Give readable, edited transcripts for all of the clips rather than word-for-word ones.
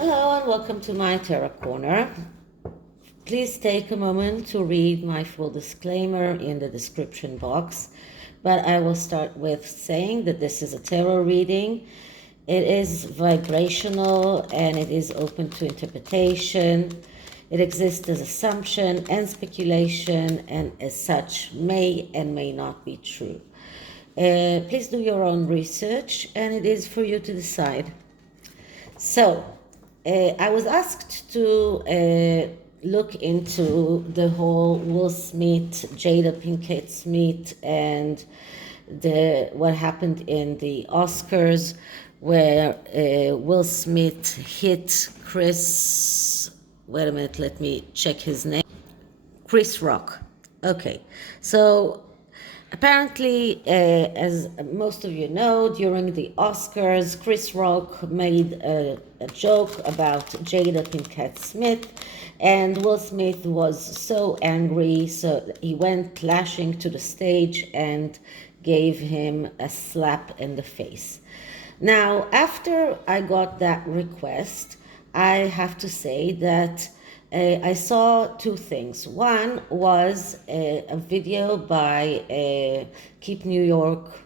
Hello and welcome to my Tarot Corner. Please take a moment to read my full disclaimer in the description box. But I will start with saying that this is a tarot reading. It is vibrational and it is open to interpretation. It exists as assumption and speculation, and as such may and may not be true. Please do your own research, and it is for you to decide. So, I was asked to look into the whole Will Smith, Jada Pinkett Smith, and what happened in the Oscars, where Will Smith hit Chris. Wait a minute, let me check his name. Chris Rock. Okay, so apparently, as most of you know, during the Oscars, Chris Rock made a joke about Jada Pinkett Smith, and Will Smith was so angry, so he went lashing to the stage and gave him a slap in the face. Now, after I got that request, I have to say that I saw two things. One was a video by Keep New York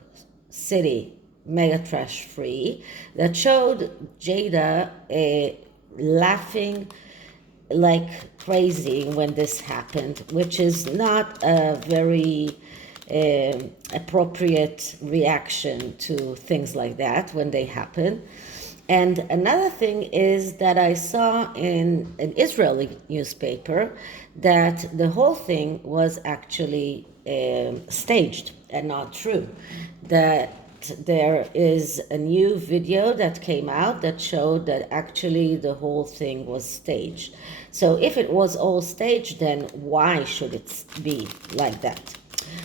City Mega Trash Free that showed Jada laughing like crazy when this happened, which is not a very appropriate reaction to things like that when they happen. And another thing is that I saw in an Israeli newspaper that the whole thing was actually staged and not true. That there is a new video that came out that showed that actually the whole thing was staged. So if it was all staged, then why should it be like that?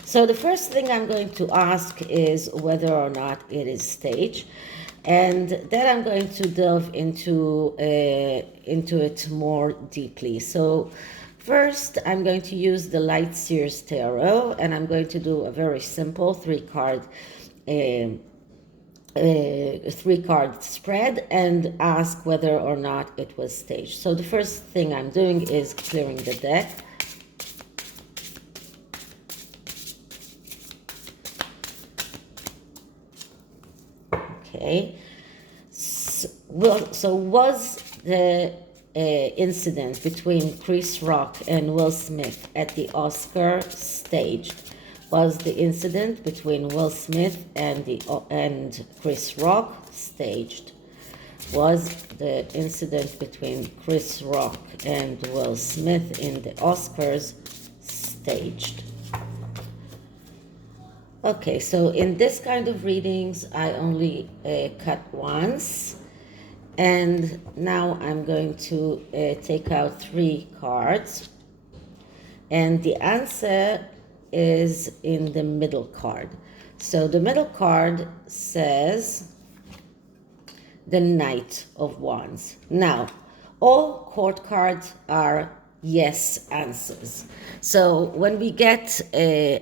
So the first thing I'm going to ask is whether or not it is staged. And then I'm going to delve into it more deeply. So first, I'm going to use the Light Seers Tarot, and I'm going to do a very simple three-card spread and ask whether or not it was staged. So the first thing I'm doing is clearing the deck. Okay, so was the incident between Chris Rock and Will Smith at the Oscar staged? Was the incident between Will Smith and Chris Rock staged? Was the incident between Chris Rock and Will Smith in the Oscars staged? Okay, so in this kind of readings, I only cut once. And now I'm going to take out 3 cards. And the answer is in the middle card. So the middle card says the Knight of Wands. Now, all court cards are yes answers. So when we get a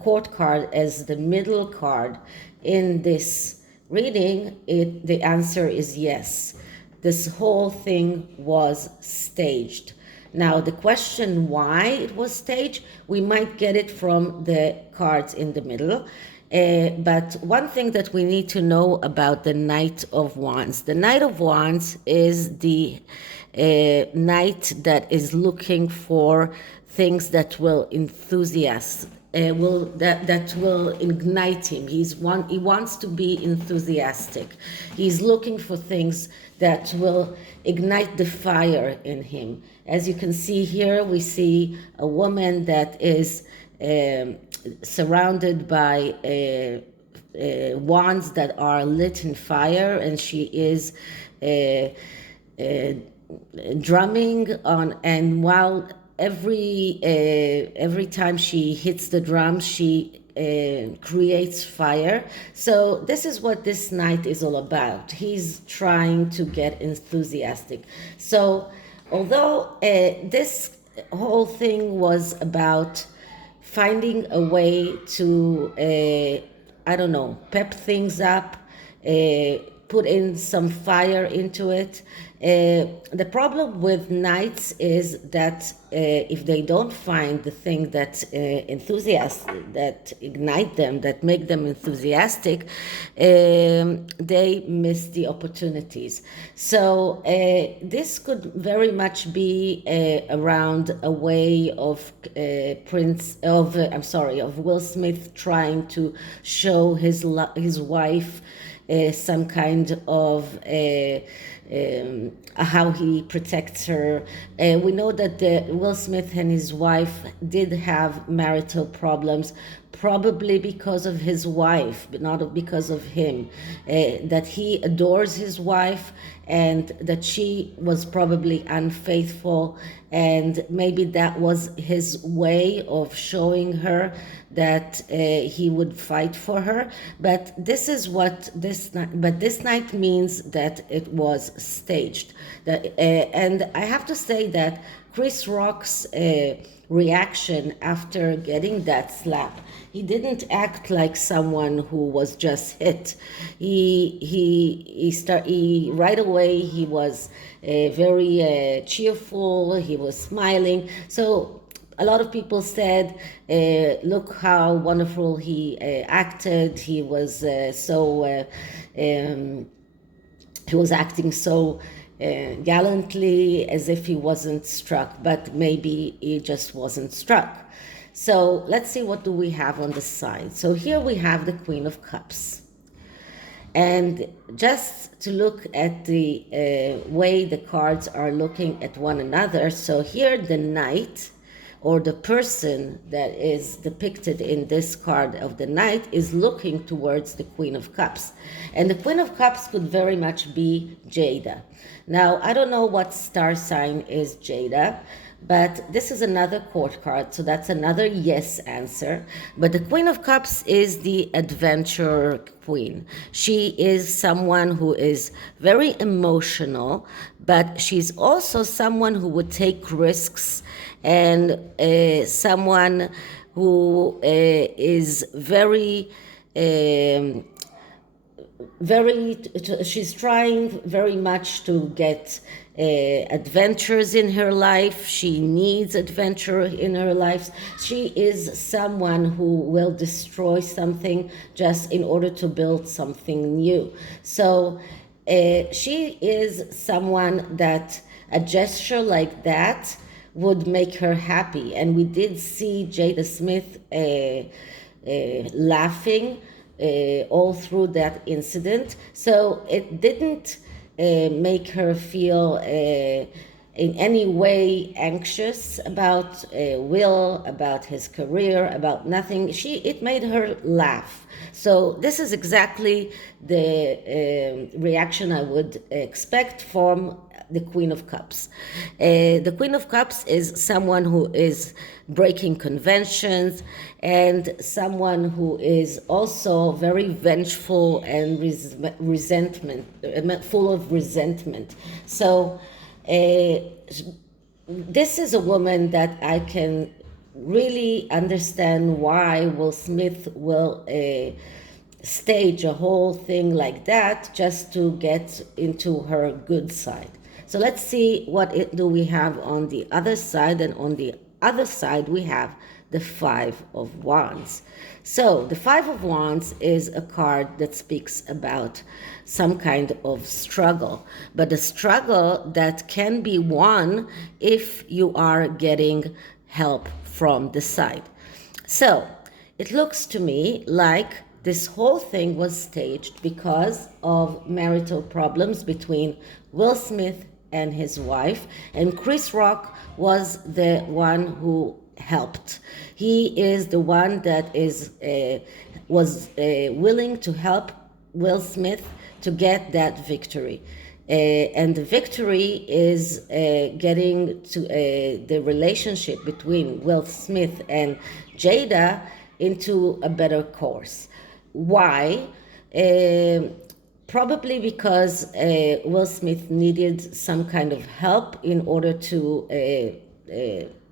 court card as the middle card in this reading, the answer is yes. This whole thing was staged. Now the question why it was staged, we might get it from the cards in the middle. But one thing that we need to know about the Knight of Wands. The Knight of Wands is the knight that is looking for things that will that will ignite him. He wants to be enthusiastic. He's looking for things that will ignite the fire in him. As you can see here, we see a woman that is surrounded by wands that are lit in fire, and she is drumming on, and while every time she hits the drum, she creates fire. So this is what this night is all about. He's trying to get enthusiastic. So although this whole thing was about finding a way to, I don't know, pep things up, put in some fire into it. The problem with knights is that if they don't find the thing that that ignite them, that make them enthusiastic, they miss the opportunities. So this could very much be around a way of of Will Smith trying to show his wife some kind of how he protects her. We know that Will Smith and his wife did have marital problems, probably because of his wife, but not because of him. That he adores his wife and that she was probably unfaithful, and maybe that was his way of showing her that he would fight for her. But this night means that it was staged. And I have to say that Chris Rock's reaction after getting that slap, he didn't act like someone who was just hit. He right away he was very cheerful. He was smiling. So a lot of people said, look how wonderful he acted. He was he was acting so gallantly, as if he wasn't struck, but maybe he just wasn't struck. So let's see, what do we have on the side? So here we have the Queen of Cups. And just to look at the way the cards are looking at one another, so here the Knight, or the person that is depicted in this card of the Knight, is looking towards the Queen of Cups. And the Queen of Cups could very much be Jada. Now, I don't know what star sign is Jada, but this is another court card, so that's another yes answer. But the Queen of Cups is the adventure queen. She is someone who is very emotional, but she's also someone who would take risks, and someone who is she's trying very much to get adventures in her life. She needs adventure in her life. She is someone who will destroy something just in order to build something new. So she is someone that a gesture like that would make her happy. And we did see Jada Smith laughing all through that incident. So it didn't make her feel in any way anxious about Will, about his career, about nothing. It made her laugh. So this is exactly the reaction I would expect from the Queen of Cups. The Queen of Cups is someone who is breaking conventions, and someone who is also very vengeful and full of resentment. So this is a woman that I can really understand why Will Smith will stage a whole thing like that just to get into her good side. So let's see do we have on the other side. And on the other side we have the Five of Wands. So the Five of Wands is a card that speaks about some kind of struggle, but a struggle that can be won if you are getting help from the side. So it looks to me like this whole thing was staged because of marital problems between Will Smith and his wife, and Chris Rock was the one who helped. He is the one that was willing to help Will Smith to get that victory. And the victory is getting to the relationship between Will Smith and Jada into a better course. Why? Probably because Will Smith needed some kind of help in order to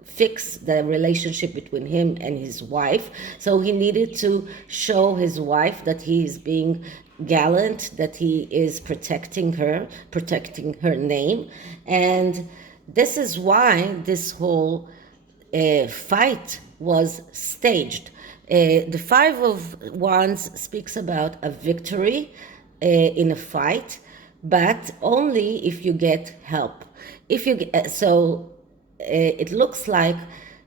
fix the relationship between him and his wife. So he needed to show his wife that he is being gallant, that he is protecting her name. And this is why this whole fight was staged. The Five of Wands speaks about a victory in a fight, but only if you get help. If you it looks like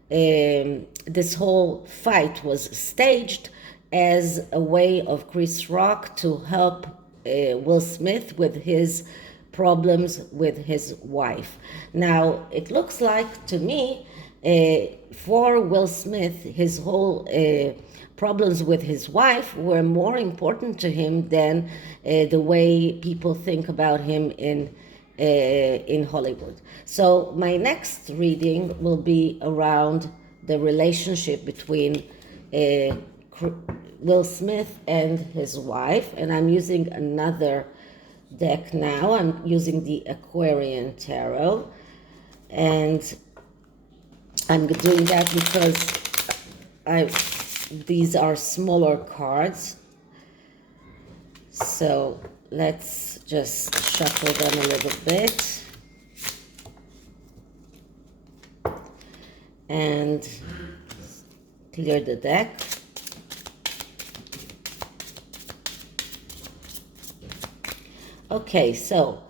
this whole fight was staged as a way of Chris Rock to help Will Smith with his problems with his wife. Now, it looks like to me, for Will Smith, his whole problems with his wife were more important to him than the way people think about him in Hollywood. So my next reading will be around the relationship between Will Smith and his wife, and I'm using another deck now. I'm using the Aquarian tarot, and I'm doing that because these are smaller cards. So let's just shuffle them a little bit and clear the deck. Okay, so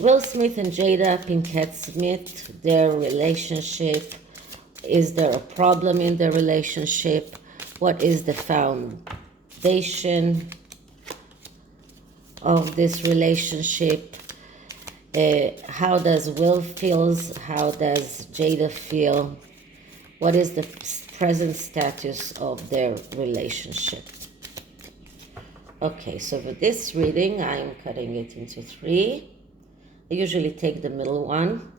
Will Smith and Jada Pinkett Smith, their relationship. Is there a problem in their relationship? What is the foundation of this relationship? How does Will feels? How does Jada feel? What is the present status of their relationship? Okay, so for this reading, I'm cutting it into 3. I usually take the middle one.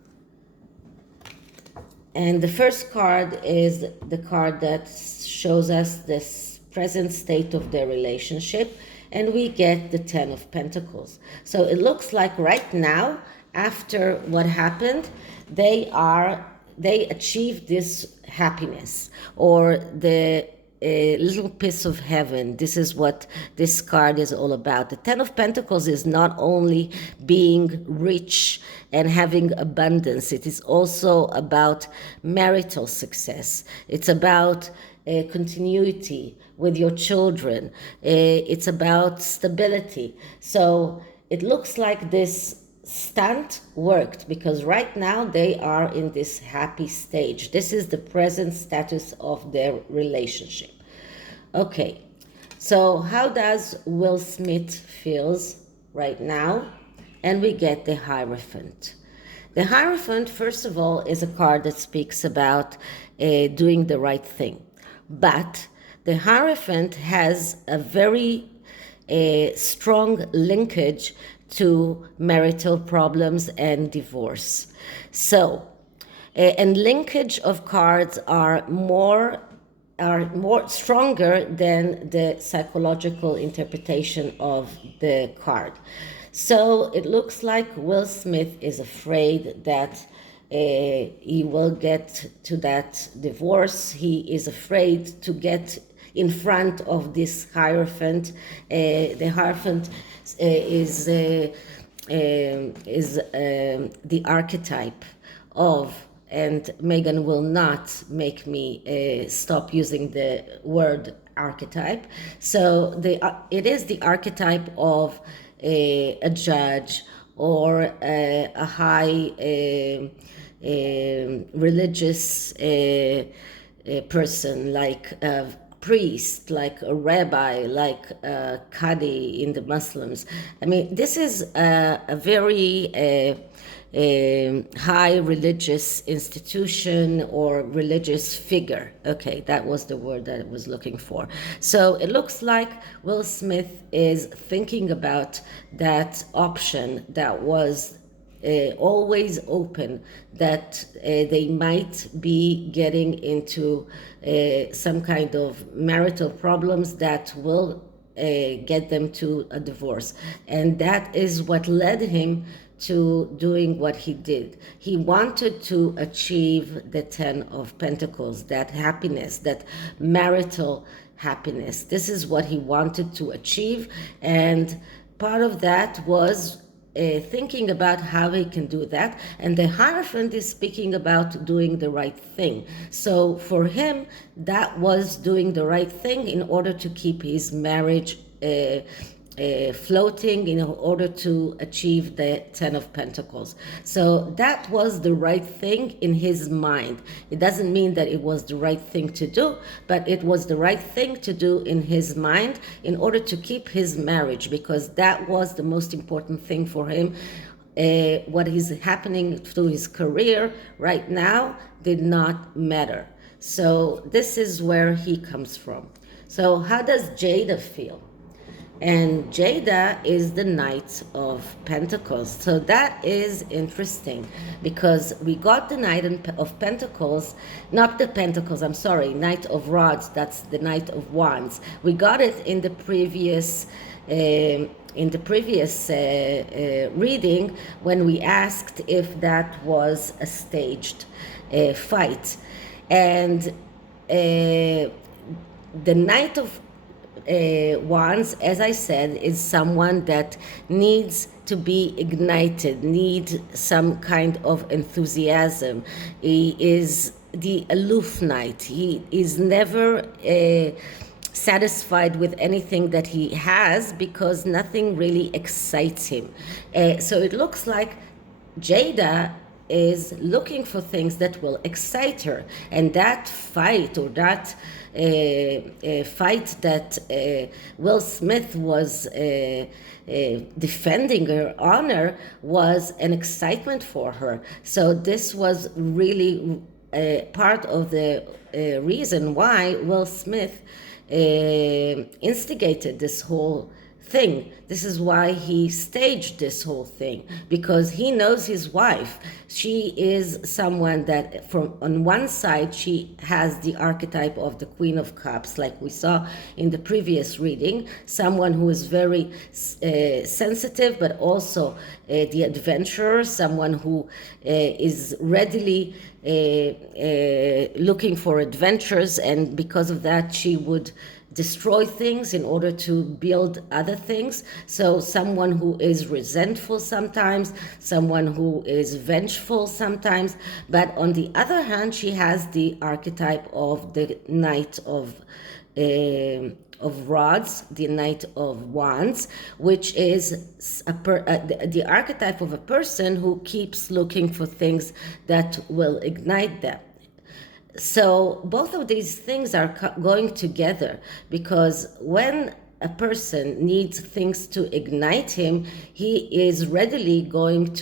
And the first card is the card that shows us this present state of their relationship, and we get the 10 of Pentacles. So it looks like right now, after what happened, they achieved this happiness, or the little piece of heaven. This is what this card is all about. The 10 of Pentacles is not only being rich and having abundance, it is also about marital success. It's about continuity with your children. It's about stability. So it looks like this stunt worked, because right now they are in this happy stage. This is the present status of their relationship. Okay, so how does Will Smith feels right now? And we get the Hierophant. The Hierophant, first of all, is a card that speaks about doing the right thing. But the Hierophant has a very strong linkage to marital problems and divorce. So, and linkage of cards are more stronger than the psychological interpretation of the card. So it looks like Will Smith is afraid that he will get to that divorce. He is afraid to get in front of this Hierophant. The Hierophant is the archetype of, and Megan will not make me stop using the word archetype. So it is the archetype of a judge, or a high religious person, like a priest, like a rabbi, like a Qadi in the Muslims. I mean, this is a very high religious institution or religious figure. Okay, that was the word that I was looking for. So it looks like Will Smith is thinking about that option that was always open, that they might be getting into some kind of marital problems that will get them to a divorce. And that is what led him to doing what he did. He wanted to achieve the 10 of Pentacles, that happiness, that marital happiness. This is what he wanted to achieve, and part of that was thinking about how he can do that. And the Hierophant is speaking about doing the right thing. So for him, that was doing the right thing in order to keep his marriage floating, in order to achieve the Ten of Pentacles. So that was the right thing in his mind. It doesn't mean that it was the right thing to do, but it was the right thing to do in his mind in order to keep his marriage, because that was the most important thing for him. What is happening to his career right now did not matter. So this is where he comes from. So how does Jada feel? And Jada is the Knight of Pentacles. So that is interesting, because we got the Knight of Pentacles, not the Pentacles, I'm sorry, Knight of Rods, that's the Knight of Wands. We got it in the previous reading, when we asked if that was a staged fight. And the Knight of Wands, as I said, is someone that needs to be ignited, needs some kind of enthusiasm. He is the aloof knight. He is never satisfied with anything that he has, because nothing really excites him. So it looks like Jada is looking for things that will excite her, and that fight, or that fight that Will Smith was defending her honor, was an excitement for her. So this was really part of the reason why Will Smith instigated this whole thing. This is why he staged this whole thing, because he knows his wife. She is someone that, from on one side, she has the archetype of the Queen of Cups, like we saw in the previous reading, someone who is very sensitive, but also the adventurer, someone who is readily looking for adventures, and because of that she would destroy things in order to build other things. So someone who is resentful sometimes, someone who is vengeful sometimes, but on the other hand, she has the archetype of the Knight of Rods, the Knight of Wands, which is the archetype of a person who keeps looking for things that will ignite them. So both of these things are going together, because when a person needs things to ignite him, he is readily going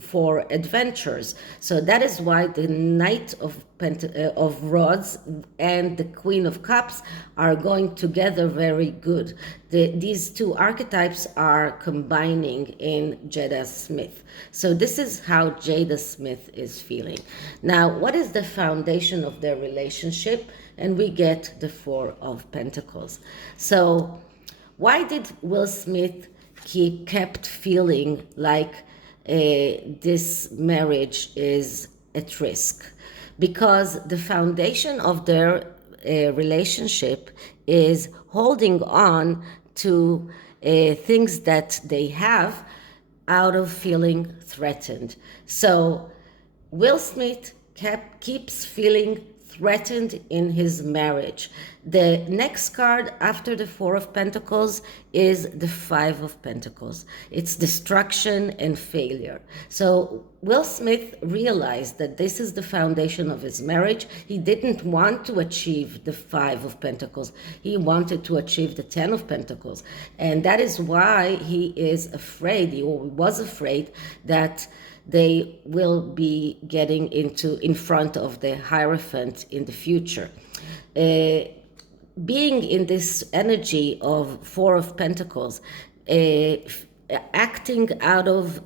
for adventures. So that is why the Knight of Rods and the Queen of Cups are going together very good. These two archetypes are combining in Jada Smith. So this is how Jada Smith is feeling. Now, what is the foundation of their relationship? And we get the Four of Pentacles. So why did Will Smith kept feeling like this marriage is at risk? Because the foundation of their relationship is holding on to things that they have out of feeling threatened. So Will Smith keeps feeling threatened in his marriage. The next card after the Four of Pentacles is the Five of Pentacles. It's destruction and failure. So Will Smith realized that this is the foundation of his marriage. He didn't want to achieve the Five of Pentacles. He wanted to achieve the Ten of Pentacles. And that is why he is afraid, or was afraid, that they will be getting in front of the Hierophant in the future. Being in this energy of Four of Pentacles, acting out of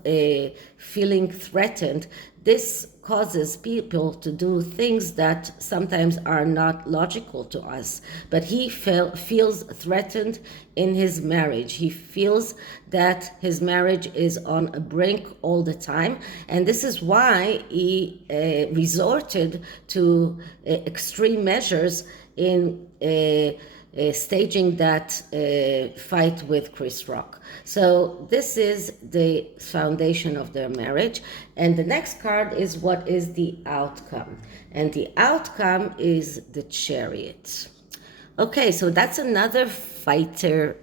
feeling threatened, this causes people to do things that sometimes are not logical to us. But he feels threatened in his marriage. He feels that his marriage is on a brink all the time. And this is why he resorted to extreme measures in staging that fight with Chris Rock. So this is the foundation of their marriage. And the next card is what is the outcome. And the outcome is the Chariot. Okay, so that's another fighter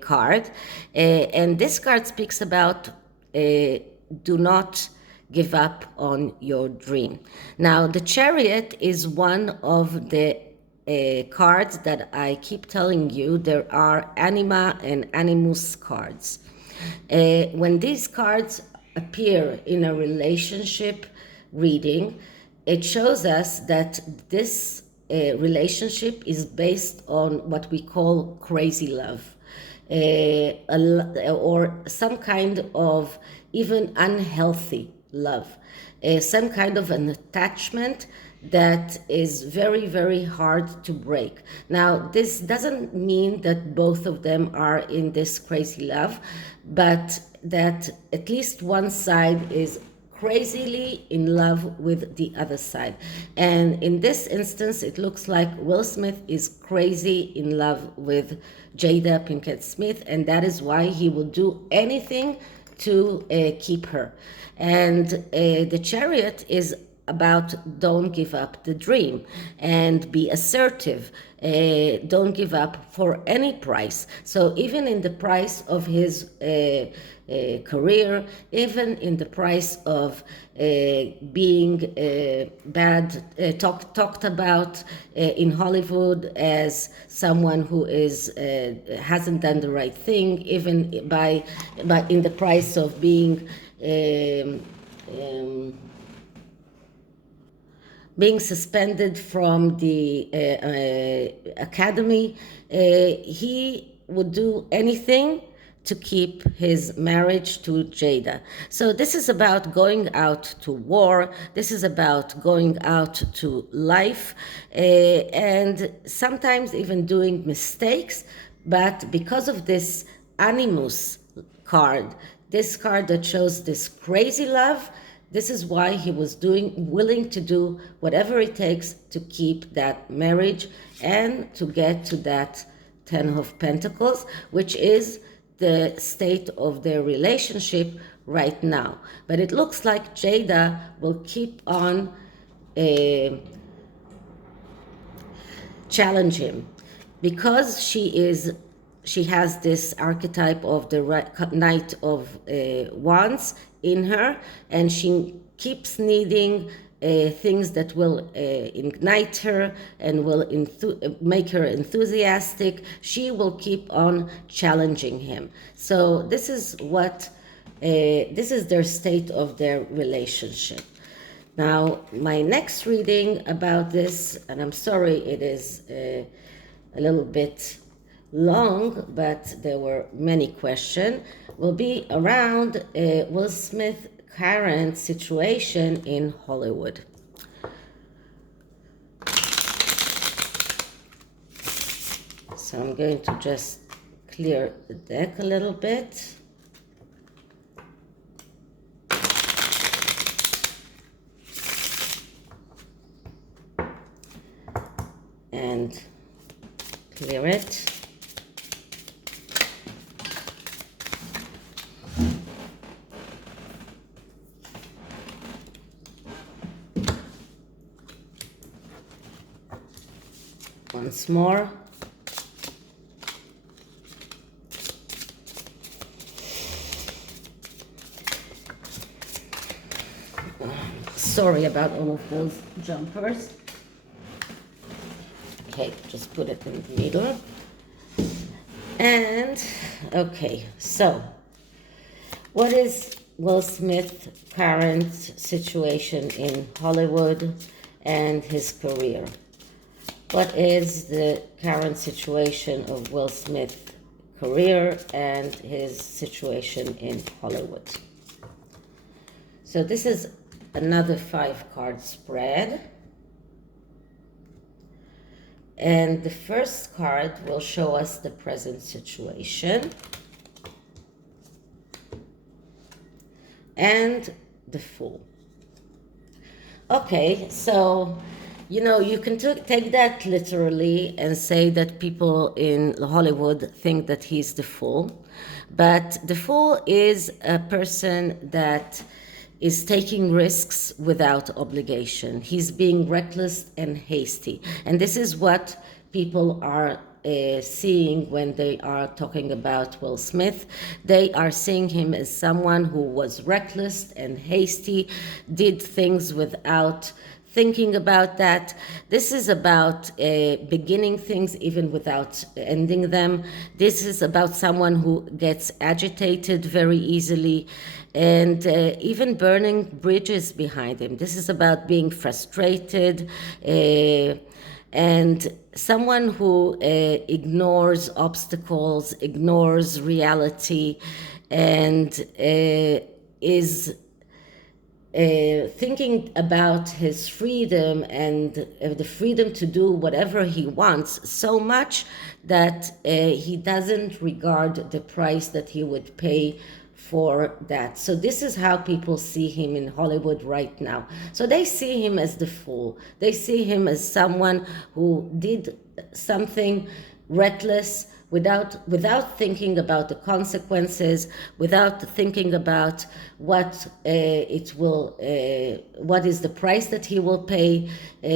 card. And this card speaks about do not give up on your dream. Now, the Chariot is one of the cards that I keep telling you there are anima and animus cards. When these cards appear in a relationship reading, it shows us that this relationship is based on what we call crazy love, or some kind of even unhealthy love, some kind of an attachment that is very, very hard to break. Now, this doesn't mean that both of them are in this crazy love, but that at least one side is crazily in love with the other side. And in this instance, it looks like Will Smith is crazy in love with Jada Pinkett Smith, and that is why he will do anything to keep her. And the Chariot is about don't give up the dream and be assertive. Don't give up for any price. So even in the price of his career, even in the price of being talked about in Hollywood as someone who is hasn't done the right thing, even in the price of being suspended from the academy, he would do anything to keep his marriage to Jada. So this is about going out to war. This is about going out to life, and sometimes even doing mistakes. But because of this animus card, this card that shows this crazy love, this is why he was willing to do whatever it takes to keep that marriage and to get to that Ten of Pentacles, which is the state of their relationship right now. But it looks like Jada will keep on challenge him because she has this archetype of the Knight of Wands in her, and she keeps needing things that will ignite her and will make her enthusiastic. She will keep on challenging him. So this is their state of their relationship. Now, my next reading about this, and I'm sorry it is a little bit long, but there were many questions, will be around Will Smith current situation in Hollywood. So I'm going to just clear the deck a little bit. And clear it. Once more. Sorry about all of those jumpers. Okay, just put it in the middle. And, okay, so what is Will Smith's current situation in Hollywood and his career? What is the current situation of Will Smith's career and his situation in Hollywood? So this is another 5-card spread. And the first card will show us the present situation. And the Fool. Okay, so You know, you can take that literally and say that people in Hollywood think that he's the fool. But the fool is a person that is taking risks without obligation. He's being reckless and hasty. And this is what people are seeing when they are talking about Will Smith. They are seeing him as someone who was reckless and hasty, did things without thinking about that. This is about beginning things even without ending them. This is about someone who gets agitated very easily and even burning bridges behind him. This is about being frustrated and someone who ignores obstacles, ignores reality, and is thinking about his freedom and the freedom to do whatever he wants so much that he doesn't regard the price that he would pay for that. So this is how people see him in Hollywood right now. So they see him as the fool. They see him as someone who did something reckless without thinking about the consequences, without thinking about what what is the price that he will pay,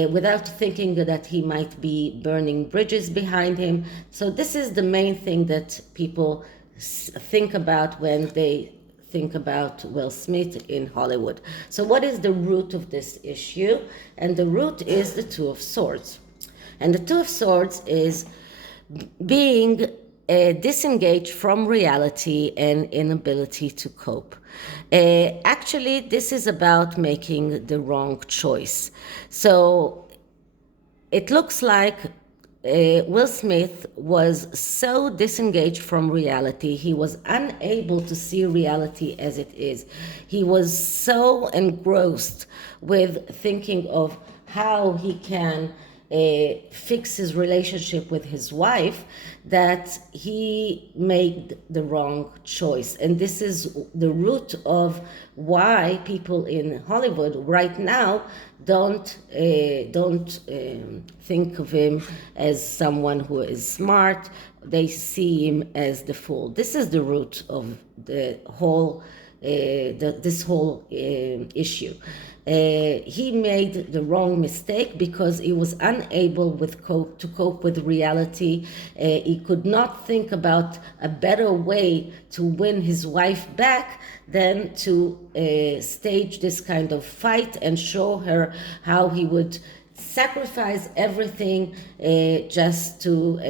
without thinking that he might be burning bridges behind him. So this is the main thing that people think about when they think about Will Smith in Hollywood. So what is the root of this issue? And the root is the Two of Swords. And the Two of Swords is being disengaged from reality and inability to cope. Actually, this is about making the wrong choice. So it looks like Will Smith was so disengaged from reality, he was unable to see reality as it is. He was so engrossed with thinking of how he can fix his relationship with his wife that he made the wrong choice. And this is the root of why people in Hollywood right now don't think of him as someone who is smart. They see him as the fool. This is the root of the whole this whole issue. He made the wrong mistake because he was unable to cope with reality. He could not think about a better way to win his wife back than to stage this kind of fight and show her how he would sacrifice everything just to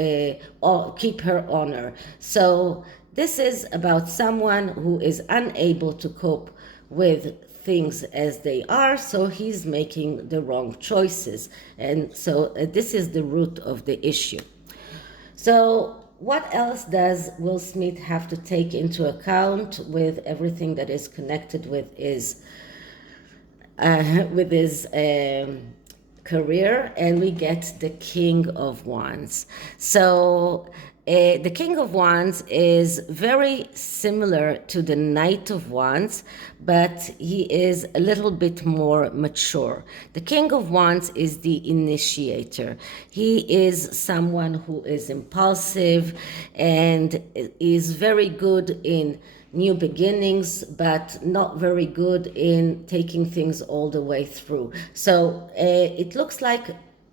keep her honor. So this is about someone who is unable to cope with things as they are, so he's making the wrong choices. And so this is the root of the issue. So what else does Will Smith have to take into account with everything that is connected with his career? And we get the King of Wands. So the King of Wands is very similar to the Knight of Wands, but he is a little bit more mature. The King of Wands is the initiator. He is someone who is impulsive and is very good in new beginnings, but not very good in taking things all the way through. So it looks like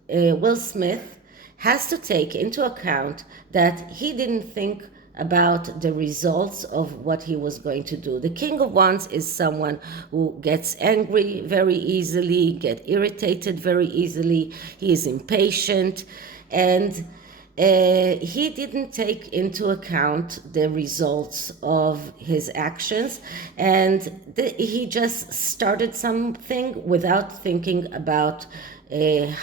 Will Smith has to take into account that he didn't think about the results of what he was going to do. The King of Wands is someone who gets angry very easily, gets irritated very easily. He is impatient, and he didn't take into account the results of his actions, and he just started something without thinking about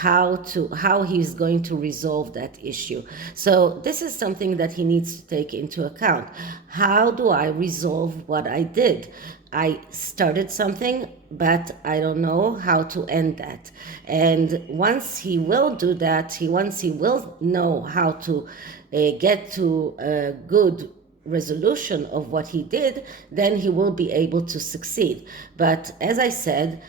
how he's going to resolve that issue. So this is something that he needs to take into account. How do I resolve what I did? I started something, but I don't know how to end that. And once he will do that, once he will know how to get to a good resolution of what he did, then he will be able to succeed. But as I said,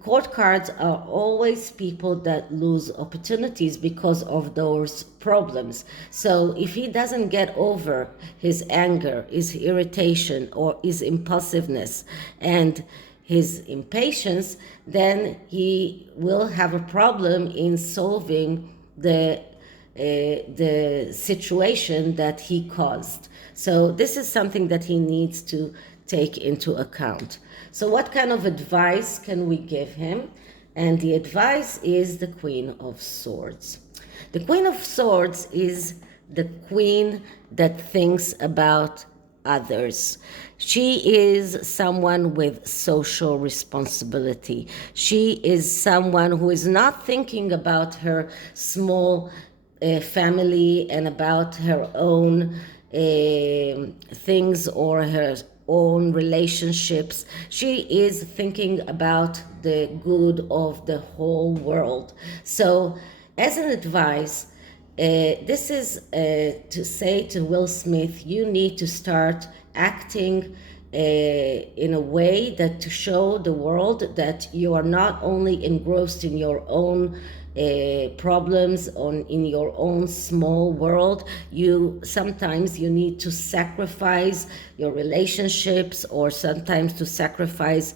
court cards are always people that lose opportunities because of those problems. So if he doesn't get over his anger, his irritation, or his impulsiveness and his impatience, then he will have a problem in solving the situation that he caused. So this is something that he needs to take into account. So what kind of advice can we give him? And the advice is the Queen of Swords. The Queen of Swords is the queen that thinks about others. She is someone with social responsibility. She is someone who is not thinking about her small family and about her own things or her own relationships. She is thinking about the good of the whole world. So as an advice, this is to say to Will Smith, you need to start acting in a way that to show the world that you are not only engrossed in your own problems in your own small world. Sometimes you need to sacrifice your relationships, or sometimes to sacrifice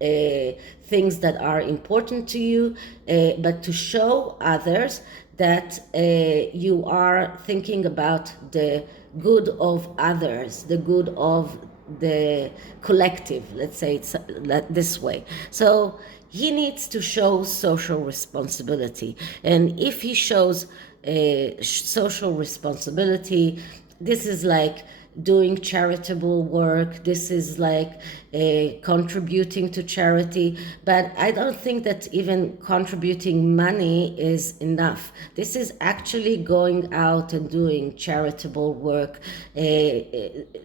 things that are important to you, but to show others that you are thinking about the good of others, the good of the collective, let's say it's this way. So he needs to show social responsibility. And if he shows social responsibility, this is like doing charitable work, this is like contributing to charity. But I don't think that even contributing money is enough. This is actually going out and doing charitable work,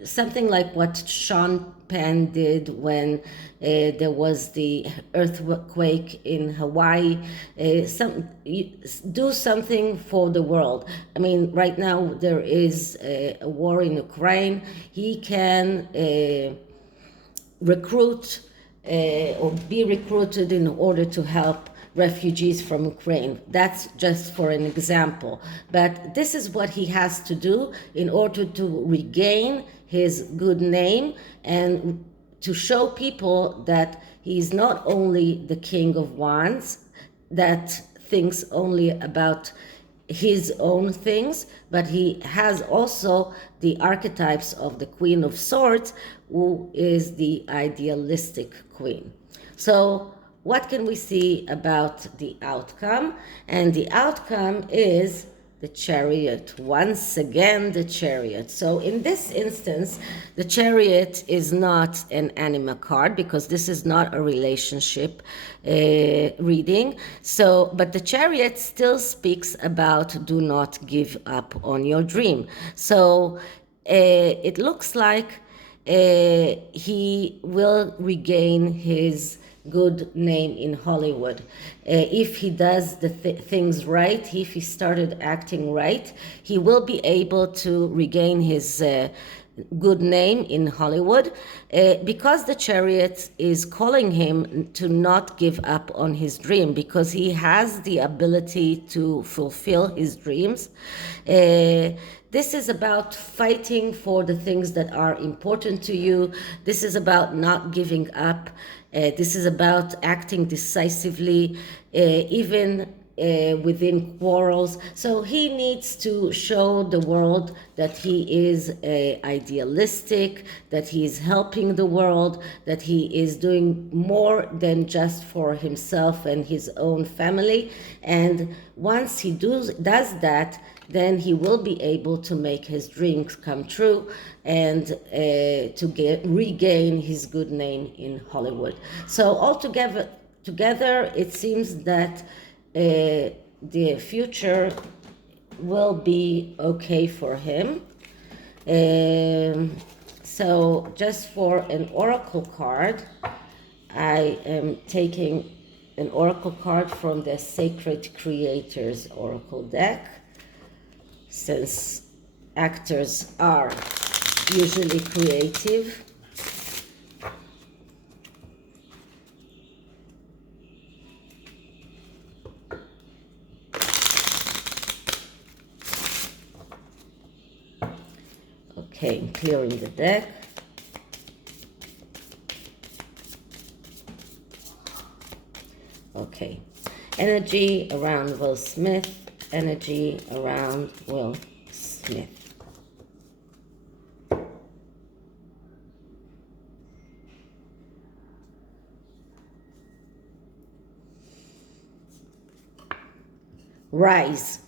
something like what Sean Penn did when there was the earthquake in Hawaii. Do something for the world. I mean, right now there is a war in Ukraine. He can recruit or be recruited in order to help refugees from Ukraine. That's just for an example. But this is what he has to do in order to regain his good name and to show people that he's not only the King of Wands that thinks only about his own things, but he has also the archetypes of the Queen of Swords, who is the idealistic queen. So what can we see about the outcome? And the outcome is the Chariot. Once again, the Chariot. So in this instance, the Chariot is not an anima card because this is not a relationship reading. So, but the Chariot still speaks about do not give up on your dream. So it looks like he will regain his good name in Hollywood. If he does the things right, if he started acting right, he will be able to regain his good name in Hollywood because the Chariot is calling him to not give up on his dream, because he has the ability to fulfill his dreams. This is about fighting for the things that are important to you. This is about not giving up. This is about acting decisively, even within quarrels. So he needs to show the world that he is idealistic, that he is helping the world, that he is doing more than just for himself and his own family. And once he does that, then he will be able to make his dreams come true and to regain his good name in Hollywood. So altogether, it seems that the future will be okay for him. So just for an oracle card, I am taking an oracle card from the Sacred Creators Oracle deck, since actors are usually creative. Okay, clearing the deck. Okay, energy around Will Smith, energy around Will Smith. Rise.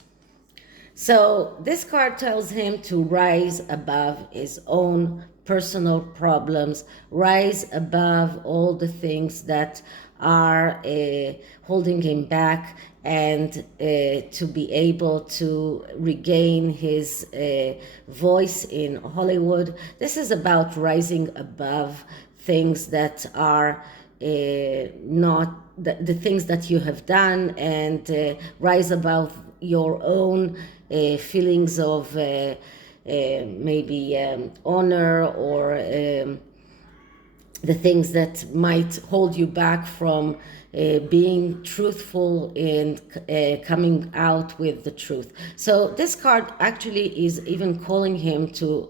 So this card tells him to rise above his own personal problems, rise above all the things that are holding him back, and to be able to regain his voice in Hollywood. This is about rising above things that are not the things that you have done, and rise above your own feelings of maybe honor, or the things that might hold you back from being truthful and coming out with the truth. So this card actually is even calling him to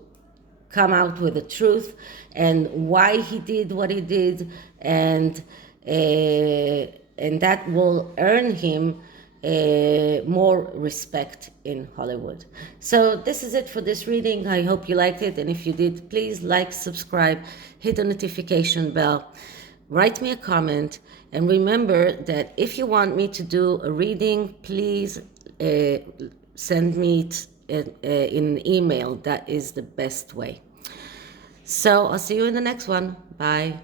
come out with the truth and why he did what he did, and that will earn him more respect in Hollywood. So this is it for this reading. I hope you liked it, and if you did, please like, subscribe, hit the notification bell, write me a comment, and remember that if you want me to do a reading, please send me in an email. That is the best way. So I'll see you in the next one. Bye.